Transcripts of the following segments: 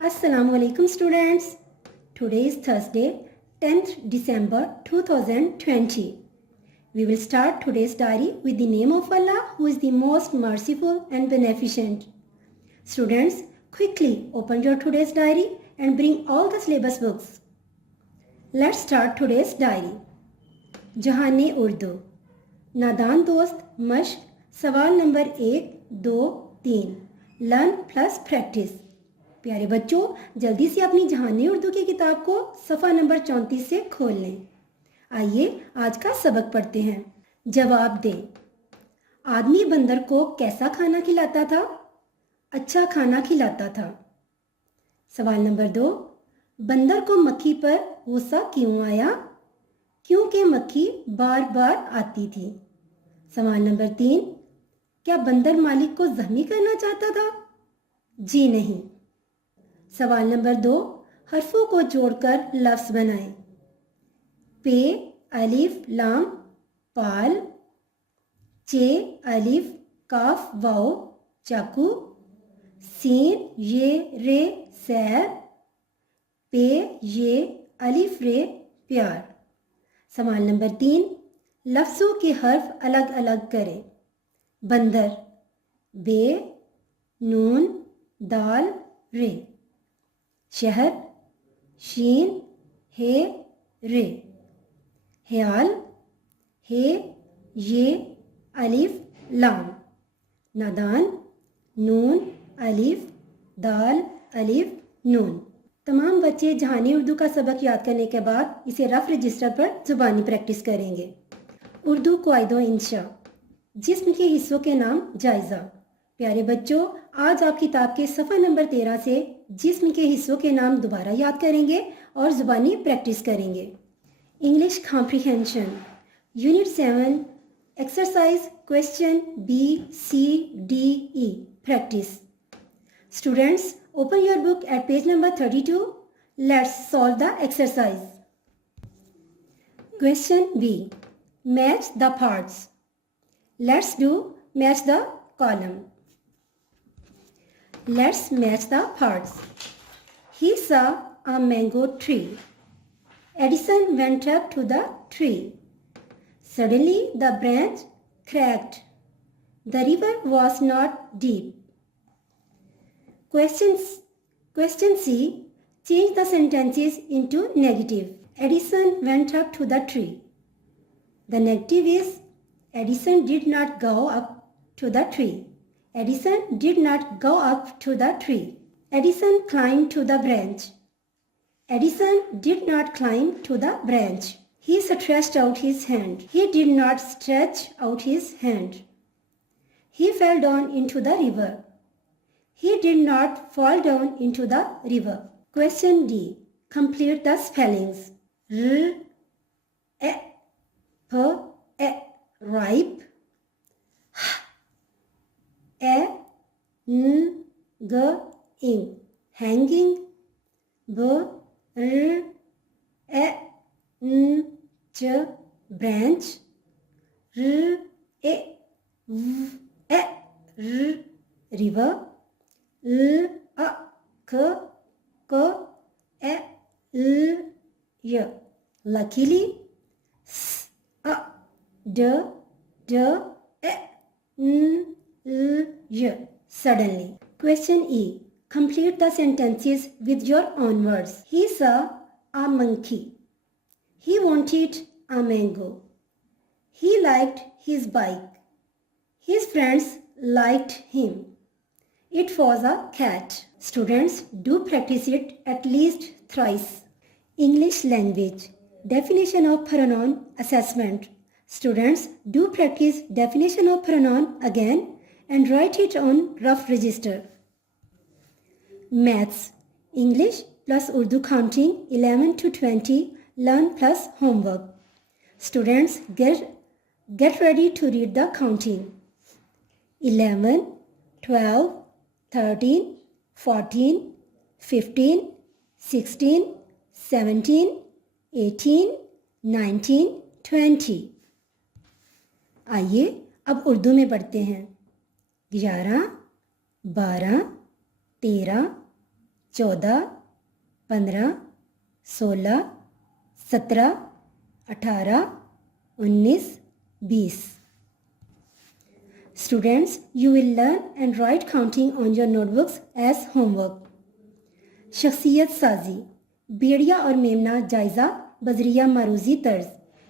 Assalamu alaikum students. Today is Thursday, 10th December 2020. We will start today's diary with the name of Allah who is the most merciful and beneficent. Students, quickly open your today's diary and bring all the syllabus books. Let's start today's diary. जहाने Urdu नादान दोस्त मश्क सवाल number 1, 2, 3 learn plus practice. प्यारे बच्चों, जल्दी से अपनी जहानी उर्दू की किताब को सफ़ा नंबर 34 से खोल लें। आइए आज का सबक पढ़ते हैं। जवाब दें। आदमी बंदर को कैसा खाना खिलाता था? अच्छा खाना खिलाता था। सवाल नंबर 2, बंदर को मक्खी पर गुस्सा क्यों आया? क्योंकि मक्खी बार बार आती थी। सवाल नंबर 3, क्या बंदर मालिक को जख्मी करना चाहता था? जी नहीं। सवाल नंबर 2, हर्फों को जोड़कर लफ्ज़ बनाएं। पे अलिफ लाम पाल, चे अलिफ काफ वाओ चाकू, सीन ये रे सैर, पे ये अलिफ रे प्यार। सवाल नंबर 3, लफ्ज़ों के हर्फ अलग अलग करें। बंदर बे नून दाल रे, शहर शीन हे रे, ख्याल हे ये अलिफ लाम, नादान नून अलिफ दाल अलिफ नून। तमाम बच्चे जहानी उर्दू का सबक याद करने के बाद इसे रफ रजिस्टर पर ज़ुबानी प्रैक्टिस करेंगे। उर्दू क़वाइदो इंशा। जिस्म के हिस्सों के नाम जायज़ा। प्यारे बच्चों, आज आप किताब के सफ़ा नंबर 13 से जिस्म के हिस्सों के नाम दोबारा याद करेंगे और ज़ुबानी प्रैक्टिस करेंगे। English comprehension unit 7 exercise question BCDE practice. Students, open your book at page number 32. Let's solve the exercise. Question B. Match the parts. Let's do match the column. Let's match the parts. He saw a mango tree. Edison went up to the tree. Suddenly the branch cracked. The river was not deep. Question C. Change the sentences into negative. Edison went up to the tree. The negative is Edison did not go up to the tree. Edison did not go up to the tree. Edison climbed to the branch. Edison did not climb to the branch. He stretched out his hand. He did not stretch out his hand. He fell down into the river. He did not fall down into the river. Question D. Complete the spellings. R, E, P, E, ripe. H, E, N, G, ing, hanging. B, R, E, N, Ch, branch. R, E, V, E, R, river. L, A, K, K, E, L, Y. Luckily. S, A, D, D, E, N, L, Y. Suddenly. Question E. Complete the sentences with your own words. He saw a monkey. He wanted a mango. He liked his bike. His friends liked him. It was a cat. Students, do practice it at least thrice. English language. Definition of pronoun assessment. Students, do practice definition of pronoun again and write it on rough register. Maths. English plus Urdu counting 11 to 20. Learn plus homework. Students, get ready to read the counting. 11, 12, 13, 14, 15, 16, 17, 18, 19, 20. आइए अब उर्दू में पढ़ते हैं। 11, 12, 13, 14, 15, 16, 17, 18, 19, 20. Students, you will learn and write counting on your notebooks as homework. शख्सियत साजी, बेड़िया और मेमना जायज़ा बजरिया मारूजी तर्ज।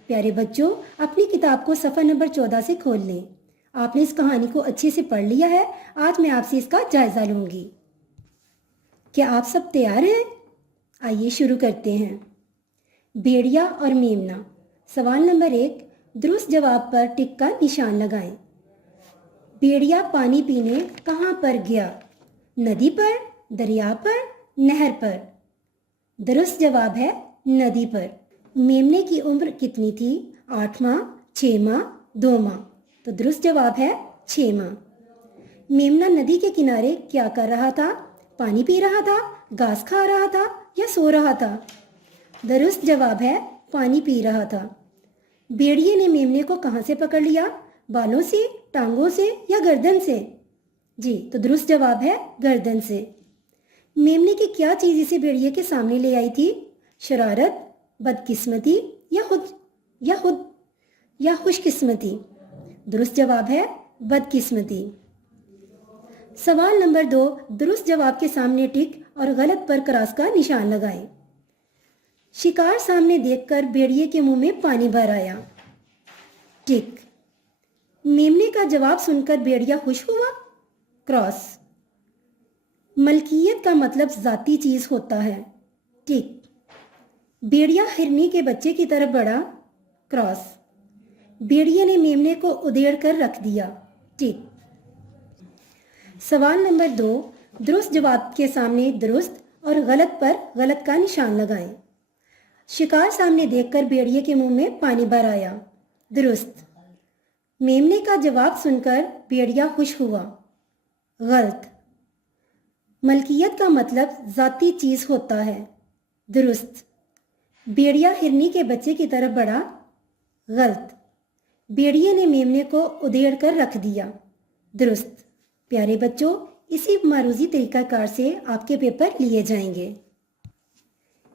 प्यारे बच्चों, अपनी किताब को सफ़ा नंबर 14 से खोल लें। आपने इस कहानी को अच्छे से पढ़ लिया है। आज मैं आपसे इसका जायज़ा लूँगी। क्या आप सब तैयार हैं? आइए शुरू करते हैं। भेड़िया और मेमना। सवाल नंबर 1, दुरुस्त जवाब पर टिक का निशान लगाएं। भेड़िया पानी पीने कहाँ पर गया? नदी पर, दरिया पर, नहर पर? दुरुस्त जवाब है नदी पर। मेमने की उम्र कितनी थी? 8 माह, 6 माह, 2 माह? तो दुरुस्त जवाब है 6 माह। मेमना नदी के किनारे क्या कर रहा था? पानी पी रहा था, घास खा रहा था या सो रहा था? दुरुस्त जवाब है पानी पी रहा था। भेड़िए ने मेमने को कहाँ से पकड़ लिया? बालों से, टांगों से या गर्दन से? जी, तो दुरुस्त जवाब है गर्दन से। मेमने की क्या चीज़ इसे भेड़िए के सामने ले आई थी? शरारत, बदकिस्मती या खुशकिस्मती? दुरुस्त जवाब है बदकिस्मती। सवाल नंबर 2, दुरुस्त जवाब के सामने टिक और गलत पर क्रॉस का निशान लगाएं। शिकार सामने देखकर भेड़िए के मुंह में पानी भर आया। टिक। मेमने का जवाब सुनकर भेड़िया खुश हुआ। क्रॉस। मलकियत का मतलब ज़ाती चीज़ होता है। टिक। भेड़िया हिरनी के बच्चे की तरफ बढ़ा। क्रॉस। भेड़िए ने मेमने को उधेड़ कर रख दिया। टिक। सवाल नंबर 2, दुरुस्त जवाब के सामने दुरुस्त और गलत पर गलत का निशान लगाएं। शिकार सामने देखकर भेड़िए के मुंह में पानी भर आया। दुरुस्त। मेमने का जवाब सुनकर भेड़िया खुश हुआ। गलत। मलकियत का मतलब ज़ाती चीज़ होता है। दुरुस्त। भेड़िया हिरनी के बच्चे की तरफ बढ़ा। गलत। भेड़िए ने मेमने को उधेड़ कर रख दिया। दुरुस्त। प्यारे बच्चों, इसी मारूजी तरीक़ाकार से आपके पेपर लिए जाएंगे।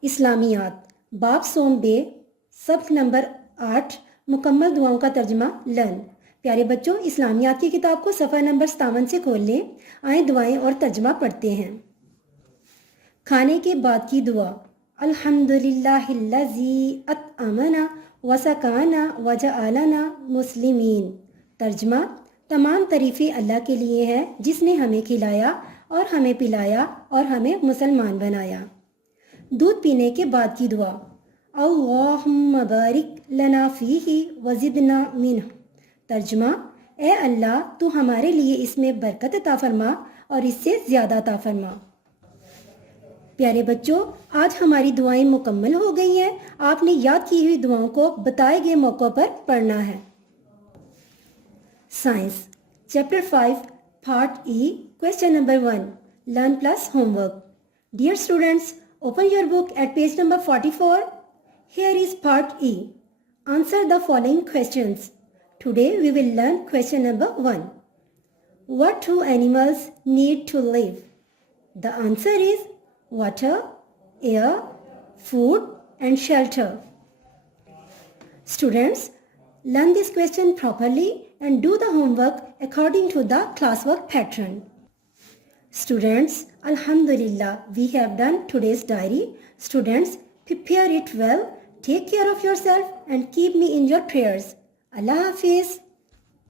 इस्लामियात, बाब सोम बे, सफ़ नंबर 8, मुकम्मल दुआओं का तर्जमा लर्न। प्यारे बच्चों, इस्लामियात की किताब को सफ़ा नंबर 57 से खोल लें। आए दुआएं और तर्जमा पढ़ते हैं। खाने के बाद की दुआ। अल्हम्दुलिल्लाहिल्लज़ी अतअमना वसकाना वजअलना मुस्लिमीन। तर्जमा, तमाम तारीफ़ें अल्लाह के लिए हैं जिसने हमें खिलाया और हमें पिलाया और हमें मुसलमान बनाया। दूध पीने के बाद की दुआ। अल्लाहुम्मा बारिक लना फ़ीही वज़िदना मिन्ह। तर्जमा, ए अल्लाह, तू हमारे लिए इसमें बरकत अता फरमा और इससे ज़्यादा अता फरमा। प्यारे बच्चों, आज हमारी दुआएं मुकम्मल हो गई हैं। आपने याद की हुई दुआओं को बताए गए मौक़ों पर पढ़ना है। Science, chapter 5, part E, question number 1, learn plus homework. Dear students, open your book at page number 44. Here is part E. Answer the following questions. Today we will learn question number 1. What do animals need to live? The answer is water, air, food and shelter. Students, learn this question properly and do the homework according to the classwork pattern. Students, Alhamdulillah, we have done today's diary. Students, prepare it well, take care of yourself and keep me in your prayers. Allah Hafiz.